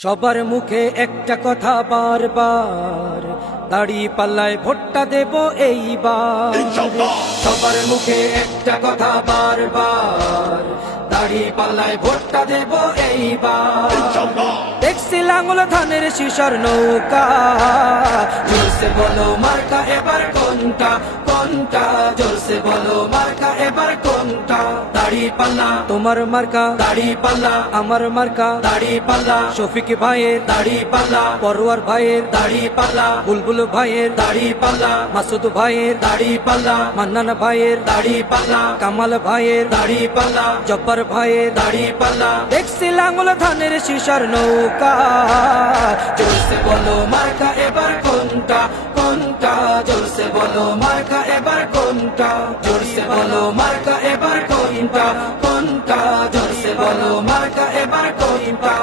সবার মুখে একটা কথা বারবার, দাড়ি পাল্লায় ভোটটা দেব এইবার। সবার মুখে একটা কথা বারবার, দাড়ি পাল্লায় ভোটটা দেব এইবার। দেখছি লাঙ্গল ধানের শিশর নৌকা, জোরসে বলো মার্কা এবার কোনটা কোনটা, জোরসে বলো মার্কা এবার কোনটা। দাড়ি পাল্লা তোমার মার্কা, দাড়ি পাল্লা আমার মার্কা, দাড়ি পাল্লা শফিক ভাইয়ের দাড়ি পাল্লা, পরোয়ার ভাইয়ের দাড়ি পাল্লা, বুলবুল ভাইয়ের দাড়ি পাল্লা, মাসুদ ভাইয়ের দাড়ি পাল্লা, মান্নান ভাইয়ের দাড়ি পাল্লা, কামাল ভাইয়ের দাড়ি পাল্লা, জব্বার ভাইয়ের দাড়ি পাল্লা। দেখছি লাঙ্গল ধানের শিশর নৌকা, জোরসে বলো মার্কা এবার কোনটা কোনটা, জোরসে বলো মার্কা এবার কোনটা, জোরসে বলো মার্কা এবার কোনটা কোনটা, জোরসে বলো মার্কা এবার কোনটা।